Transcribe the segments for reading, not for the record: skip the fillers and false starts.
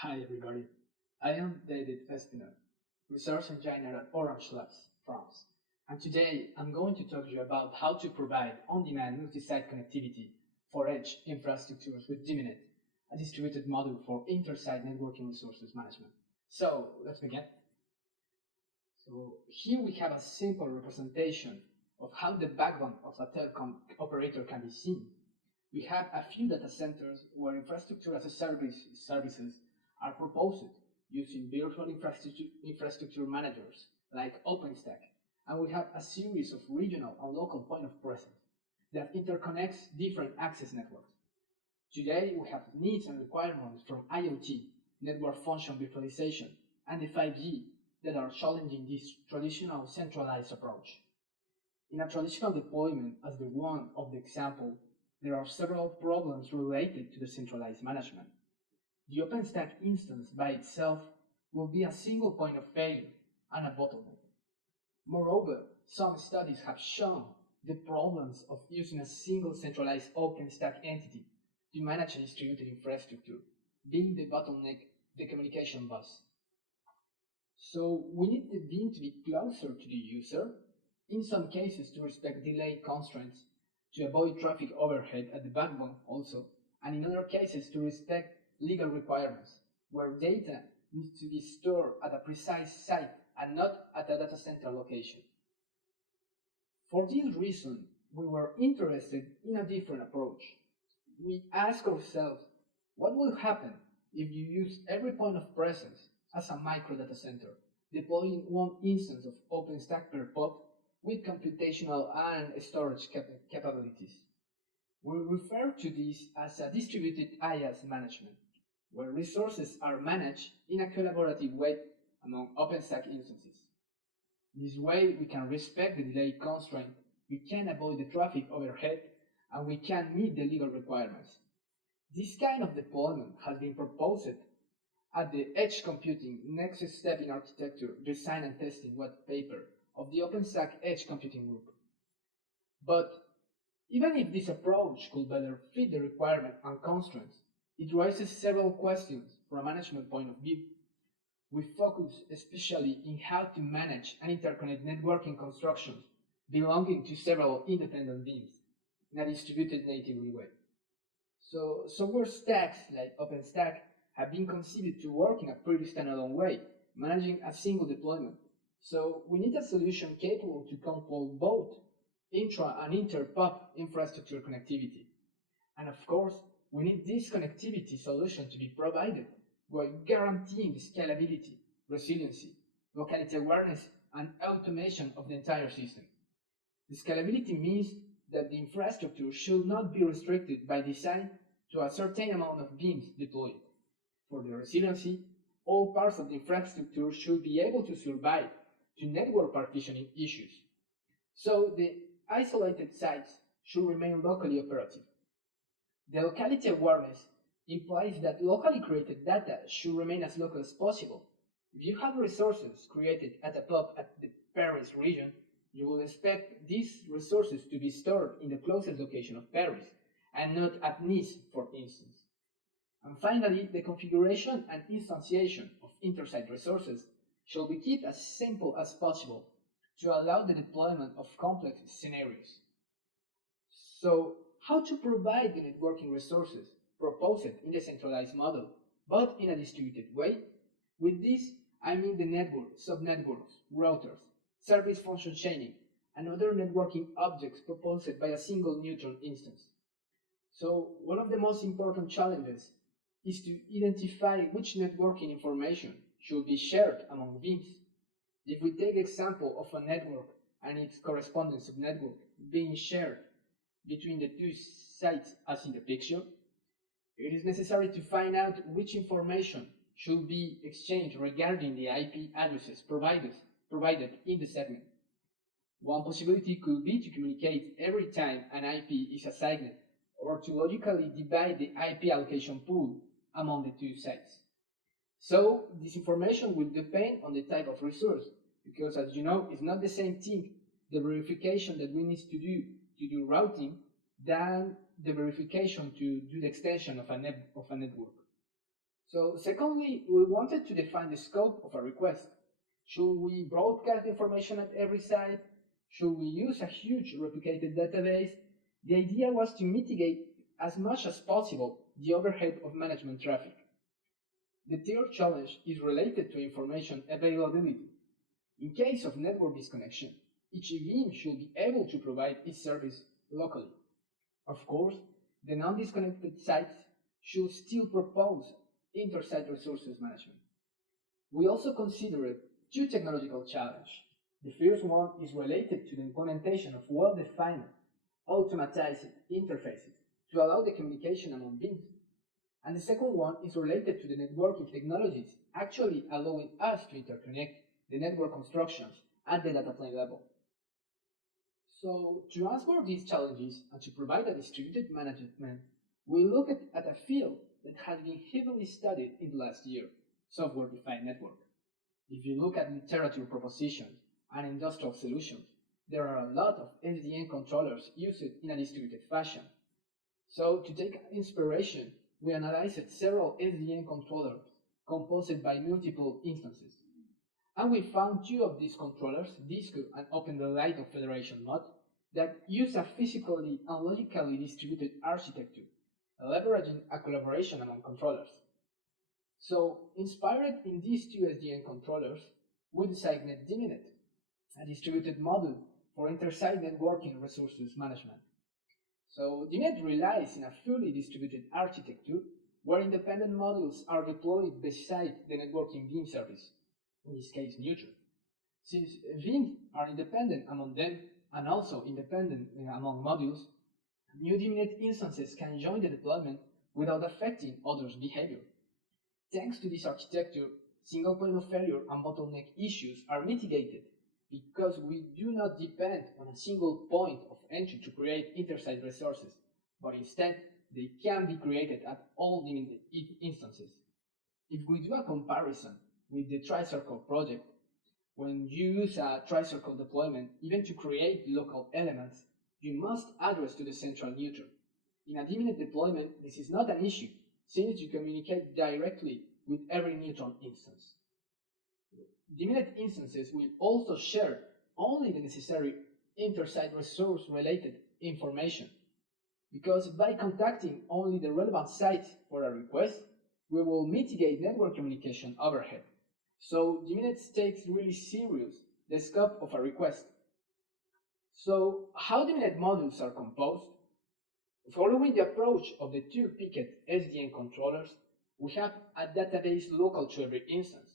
Hi everybody, I am David Espinel, research engineer at Orange Labs, France, and today I'm going to talk to you about how to provide on-demand multi-site connectivity for edge infrastructures with DIMINET, a distributed model for inter-site networking resources management. So let's begin. So here we have a simple representation of how the backbone of a telecom operator can be seen. We have a few data centers where infrastructure as a services are proposed using virtual infrastructure managers like OpenStack, and we have a series of regional and local point of presence that interconnects different access networks. Today, we have needs and requirements from IoT, network function virtualization, and the 5G that are challenging this traditional centralized approach. In a traditional deployment, as the one of the example, there are several problems related to the centralized management. The OpenStack instance by itself will be a single point of failure and a bottleneck. Moreover, some studies have shown the problems of using a single centralized OpenStack entity to manage a distributed infrastructure, being the bottleneck the communication bus. So we need the beam to be closer to the user, in some cases to respect delay constraints, to avoid traffic overhead at the backbone also, and in other cases to respect legal requirements, where data needs to be stored at a precise site and not at a data center location. For this reason, we were interested in a different approach. We asked ourselves, what will happen if you use every point of presence as a micro data center, deploying one instance of OpenStack per pod with computational and storage capabilities? We refer to this as a distributed IaaS management, where resources are managed in a collaborative way among OpenStack instances. This way, we can respect the delay constraint, we can avoid the traffic overhead, and we can meet the legal requirements. This kind of deployment has been proposed at the Edge Computing Next Step in Architecture Design and Testing white paper of the OpenStack Edge Computing Group. But even if this approach could better fit the requirement and constraints, it raises several questions from a management point of view. We focus especially in how to manage and interconnect networking constructions belonging to several independent beams in a distributed native way. So software stacks like OpenStack have been conceived to work in a pretty standalone way, managing a single deployment. So we need a solution capable to control both intra and inter-pub infrastructure connectivity. And of course, we need this connectivity solution to be provided while guaranteeing the scalability, resiliency, locality awareness, and automation of the entire system. The scalability means that the infrastructure should not be restricted by design to a certain amount of beams deployed. For the resiliency, all parts of the infrastructure should be able to survive to network partitioning issues. So the isolated sites should remain locally operative. The locality awareness implies that locally created data should remain as local as possible. If you have resources created at a pub at the Paris region, you will expect these resources to be stored in the closest location of Paris, and not at Nice, for instance. And finally, the configuration and instantiation of intersite resources shall be kept as simple as possible to allow the deployment of complex scenarios. So, how to provide the networking resources proposed in the centralized model, but in a distributed way? With this, I mean the network, subnetworks, routers, service function chaining, and other networking objects proposed by a single neutron instance. So, one of the most important challenges is to identify which networking information should be shared among beams. If we take the example of a network and its corresponding subnetwork being shared between the two sites as in the picture, it is necessary to find out which information should be exchanged regarding the IP addresses provided in the segment. One possibility could be to communicate every time an IP is assigned, or to logically divide the IP allocation pool among the two sites. So this information will depend on the type of resource, because as you know, it's not the same thing, the verification that we need to do routing, than the verification to do the extension of a network. So secondly, we wanted to define the scope of a request. Should we broadcast information at every site? Should we use a huge replicated database? The idea was to mitigate as much as possible the overhead of management traffic. The third challenge is related to information availability. In case of network disconnection, each VM should be able to provide its service locally. Of course, the non-disconnected sites should still propose inter-site resources management. We also considered two technological challenges. The first one is related to the implementation of well-defined, automatized interfaces to allow the communication among VIMs. And the second one is related to the networking technologies actually allowing us to interconnect the network constructions at the data plane level. So to answer these challenges and to provide a distributed management, we looked at a field that has been heavily studied in the last year, software-defined network. If you look at literature propositions and industrial solutions, there are a lot of SDN controllers used in a distributed fashion. So to take inspiration, we analyzed several SDN controllers composed by multiple instances. And we found two of these controllers, Disco and Open the Light of Federation Mod, that use a physically and logically distributed architecture, leveraging a collaboration among controllers. So, inspired in these two SDN controllers, we designed DIMINET, a distributed model for inter-site networking resources management. So, DIMINET relies in a fully distributed architecture where independent modules are deployed beside the networking VM service, in this case neutral. Since VIMs are independent among them and also independent among modules, new DIMINET instances can join the deployment without affecting others' behavior. Thanks to this architecture, single point of failure and bottleneck issues are mitigated because we do not depend on a single point of entry to create inter-site resources, but instead they can be created at all DIMINET instances. If we do a comparison with the Tri-Circle project, when you use a Tri-Circle deployment, even to create local elements, you must address to the central neutral. In a DIMINET deployment, this is not an issue, since you communicate directly with every neutron instance. DIMINET instances will also share only the necessary inter-site resource-related information, because by contacting only the relevant sites for a request, we will mitigate network communication overhead. So DIMINET takes really serious the scope of a request. So how DIMINET modules are composed? Following the approach of the two picket SDN controllers, we have a database local to every instance.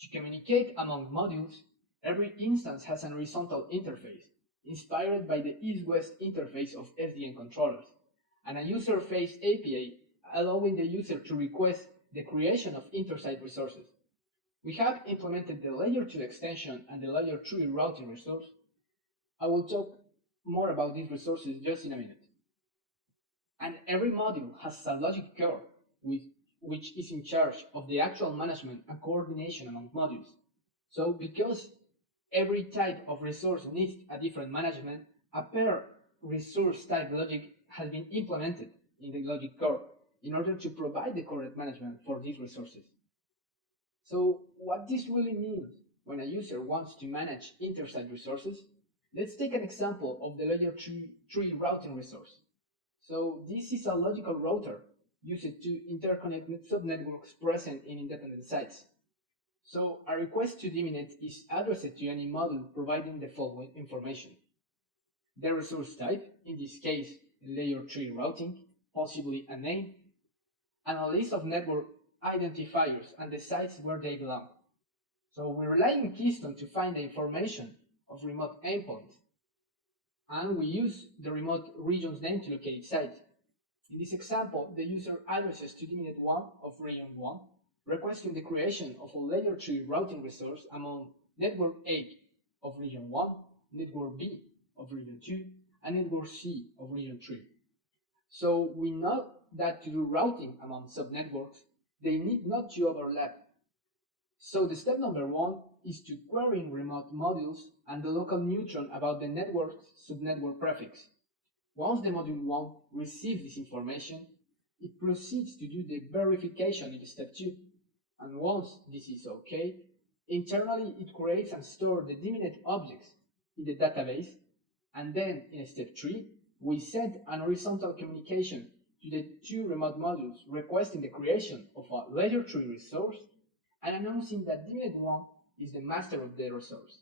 To communicate among modules, every instance has an horizontal interface, inspired by the east-west interface of SDN controllers, and a user-face API allowing the user to request the creation of inter-site resources. We have implemented the Layer 2 extension and the Layer 3 routing resource. I will talk more about these resources just in a minute. And every module has a logic core which is in charge of the actual management and coordination among modules. So because every type of resource needs a different management, a pair resource type logic has been implemented in the logic core in order to provide the correct management for these resources. So what this really means when a user wants to manage inter-site resources, let's take an example of the Layer 3 routing resource. So this is a logical router used to interconnect subnetworks present in independent sites. So a request to DIMINET is addressed to any module providing the following information: the resource type, in this case Layer 3 routing, possibly a name, and a list of network identifiers and the sites where they belong. So we rely on Keystone to find the information of remote endpoints, and we use the remote region's name to locate sites. In this example, the user addresses to DIMINET 1 of region 1, requesting the creation of a Layer 3 routing resource among Network A of region 1, Network B of region 2, and Network C of region 3. So we know that to do routing among subnetworks, they need not to overlap. So the step number 1 is to query remote modules and the local neutron about the network's subnetwork prefix. Once the module 1 receives this information, it proceeds to do the verification in step 2. And once this is okay, internally it creates and stores the DIMINET objects in the database, and then in step 3, we send an horizontal communication to the 2 remote modules requesting the creation of a layer 3 resource and announcing that DIMINET 1 is the master of the resource.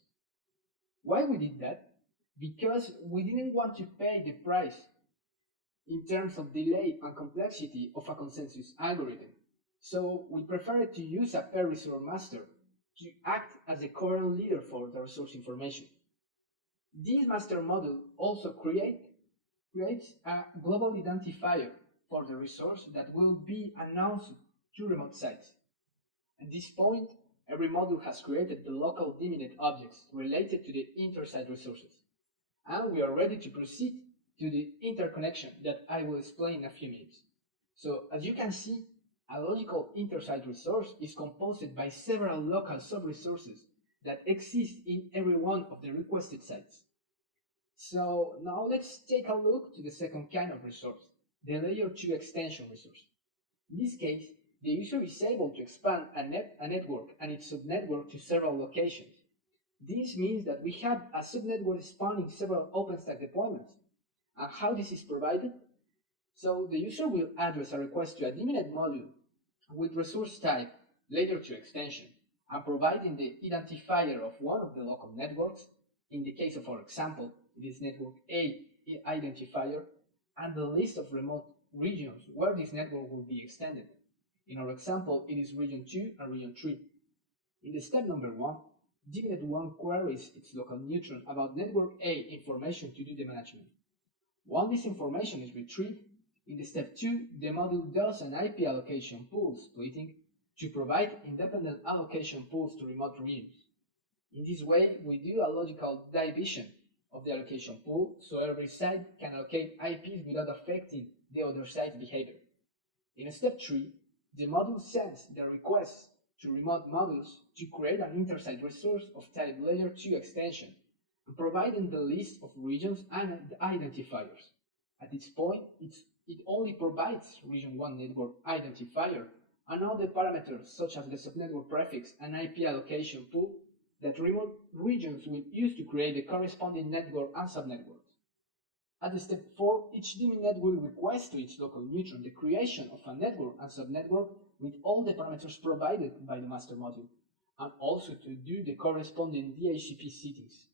Why we did that? Because we didn't want to pay the price in terms of delay and complexity of a consensus algorithm. So we preferred to use a per resource master to act as the current leader for the resource information. This master module also creates a global identifier for the resource that will be announced to remote sites. At this point, every module has created the local DIMINET objects related to the inter-site resources. And we are ready to proceed to the interconnection that I will explain in a few minutes. So, as you can see, a logical inter-site resource is composed by several local sub-resources that exist in every one of the requested sites. So now let's take a look to the second kind of resource, the layer 2 extension resource. In this case, the user is able to expand a network and its subnetwork to several locations. This means that we have a subnetwork spanning several OpenStack deployments. And how this is provided? So the user will address a request to a DIMINET module with resource type layer 2 extension and providing the identifier of one of the local networks. In the case of our example, it is network A identifier and the list of remote regions where this network will be extended. In our example, it is region 2 and region 3. In the step number 1, DIMINET 1 queries its local neutron about network A information to do the management. Once this information is retrieved, in the step 2, the module does an IP allocation pool splitting to provide independent allocation pools to remote regions. In this way, we do a logical division of the allocation pool, so every site can allocate IPs without affecting the other site's behavior. In step 3, the module sends the request to remote modules to create an inter-site resource of type layer 2 extension, providing the list of regions and the identifiers. At this point, it only provides region 1 network identifier and all the parameters such as the subnetwork prefix and IP allocation pool that remote regions will use to create the corresponding network and subnetworks. At step 4, each DIMINET will request to its local neutron the creation of a network and subnetwork with all the parameters provided by the master module, and also to do the corresponding DHCP settings.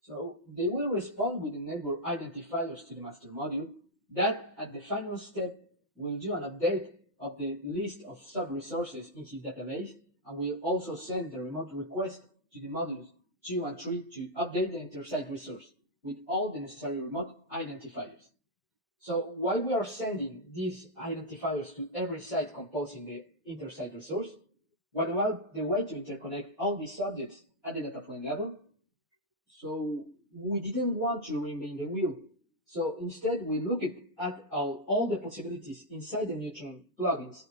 So they will respond with the network identifiers to the master module that at the final step will do an update of the list of sub-resources in his database and will also send the remote request to the modules 2 and 3 to update the inter-site resource with all the necessary remote identifiers. So while we are sending these identifiers to every site composing the inter-site resource, what about the way to interconnect all these objects at the data plane level? So we didn't want to reinvent the wheel. So instead we looked at all the possibilities inside the Neutron plugins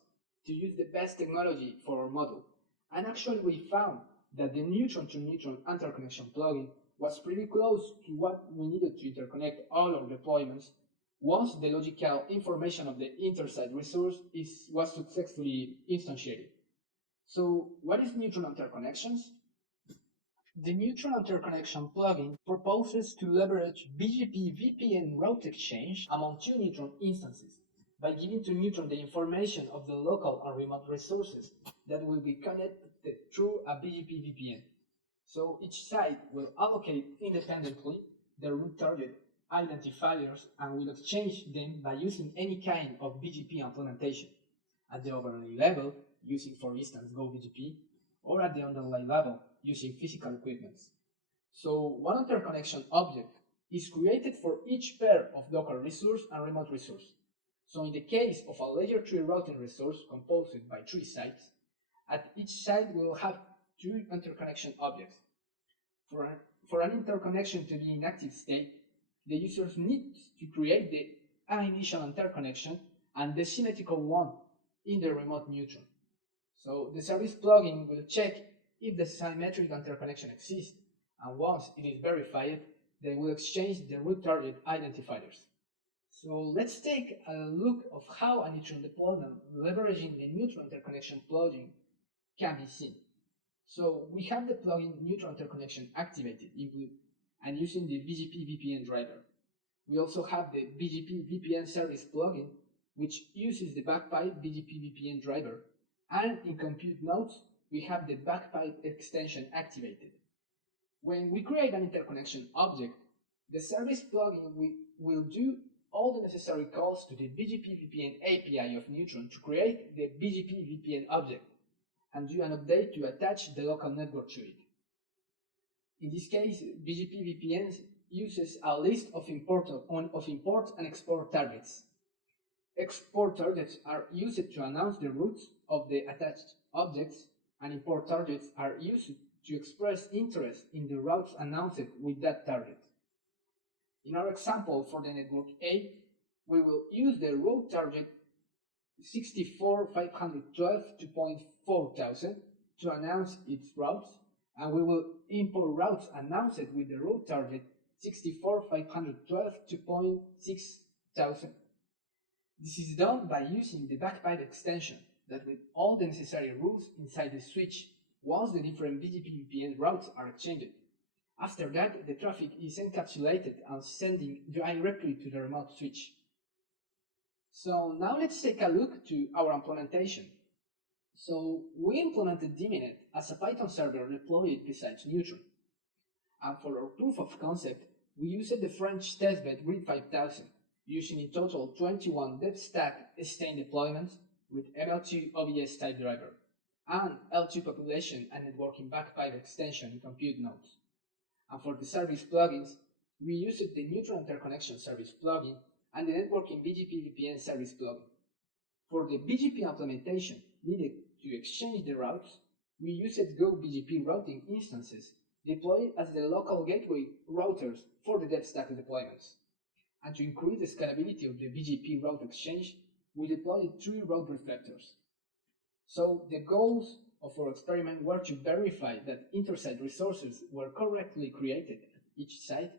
to use the best technology for our model. And actually we found that the Neutron to Neutron interconnection plugin was pretty close to what we needed to interconnect all our deployments once the logical information of the inter-site resource was successfully instantiated. So what is Neutron interconnections? The Neutron interconnection plugin proposes to leverage BGP VPN route exchange among two Neutron instances by giving to Neutron the information of the local and remote resources that will be connected through a BGP VPN. So each site will allocate independently the root target identifiers and will exchange them by using any kind of BGP implementation at the overlay level using, for instance, GoBGP, or at the underlay level using physical equipments. So one interconnection object is created for each pair of local resource and remote resource. So in the case of a layer 3 routing resource composed by 3 sites, at each site we will have 2 interconnection objects. For an interconnection to be in active state, the users need to create the initial interconnection and the symmetrical one in the remote neutron. So the service plugin will check if the symmetric interconnection exists, and once it is verified, they will exchange the root target identifiers. So let's take a look of how a neutron deployment leveraging the neutron interconnection plugin can be seen. So we have the plugin neutron interconnection activated in blue and using the BGP VPN driver. We also have the BGP VPN service plugin, which uses the backpipe BGP VPN driver, and in compute nodes we have the backpipe extension activated. When we create an interconnection object, the service plugin will do all the necessary calls to the BGP VPN API of Neutron to create the BGP VPN object and do an update to attach the local network to it. In this case, BGP VPN uses a list of import and export targets. Export targets are used to announce the routes of the attached objects, and import targets are used to express interest in the routes announced with that target. In our example for the network A, we will use the route target 64.512.2.4000 to announce its routes, and we will import routes announced with the route target 64.512.2.6000. This is done by using the backpipe extension that with all the necessary rules inside the switch once the different BGP VPN routes are exchanged. After that, the traffic is encapsulated and sending directly to the remote switch. So now let's take a look to our implementation. So we implemented DIMINET as a Python server deployed besides Neutron. And for our proof of concept, we used the French testbed Grid 5000, using in total 21 DevStack stain deployments with ML2 OBS type driver, and L2 population and networking backpipe extension in compute nodes. And for the service plugins, we used the Neutron interconnection service plugin and the networking BGP VPN service plugin. For the BGP implementation needed to exchange the routes, we used Go BGP routing instances deployed as the local gateway routers for the DevStack deployments. And to increase the scalability of the BGP route exchange, we deployed 3 route reflectors. So the goals of our experiment were to verify that intersite resources were correctly created at each site,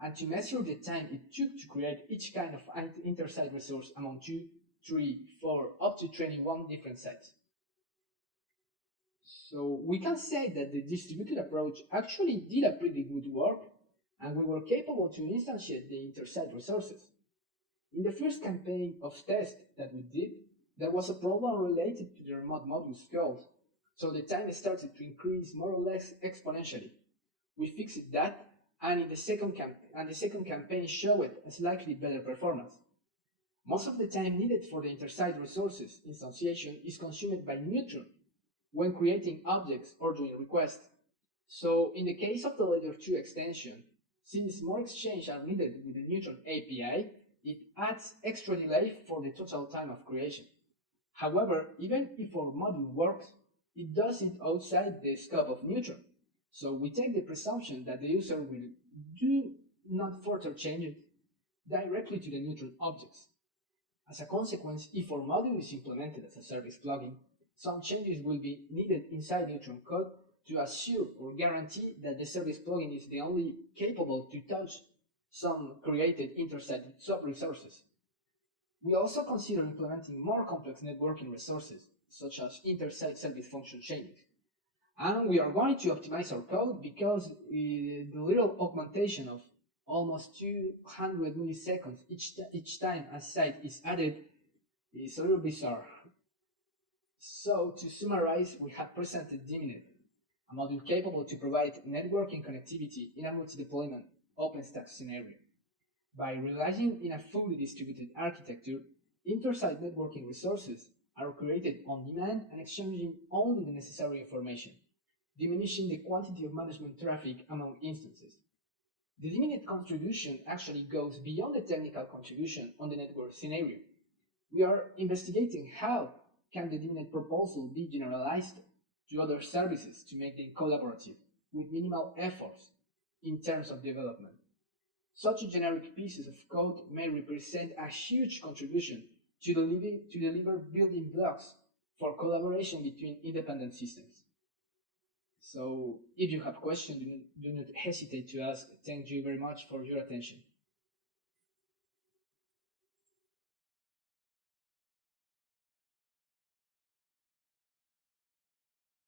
and to measure the time it took to create each kind of intersite resource among 2, 3, 4, up to 21 different sites. So we can say that the distributed approach actually did a pretty good work, and we were capable to instantiate the intersite resources. In the first campaign of test that we did, there was a problem related to the remote modules code, so the time started to increase more or less exponentially. We fixed that, and the second campaign showed a slightly better performance. Most of the time needed for the intersite resources instantiation is consumed by Neutron when creating objects or doing requests. So in the case of the layer 2 extension, since more exchanges are needed with the Neutron API, it adds extra delay for the total time of creation. However, even if our module works, it does it outside the scope of Neutron. So we take the presumption that the user will do not further changes directly to the Neutron objects. As a consequence, if our module is implemented as a service plugin, some changes will be needed inside Neutron code to assure or guarantee that the service plugin is the only capable to touch some created intersite sub-resources. We also consider implementing more complex networking resources, such as intersite service function chaining. And we are going to optimize our code because the little augmentation of almost 200 milliseconds each time a site is added is a little bizarre. So to summarize, we have presented DIMINET, a module capable to provide networking connectivity in a multi-deployment OpenStack scenario. By relying in a fully distributed architecture, intersite networking resources are created on demand and exchanging only the necessary information, diminishing the quantity of management traffic among instances. The DIMINET contribution actually goes beyond the technical contribution on the network scenario. We are investigating how can the DIMINET proposal be generalized to other services to make them collaborative with minimal efforts in terms of development. Such generic pieces of code may represent a huge contribution to deliver building blocks for collaboration between independent systems. So if you have questions, do not hesitate to ask. Thank you very much for your attention.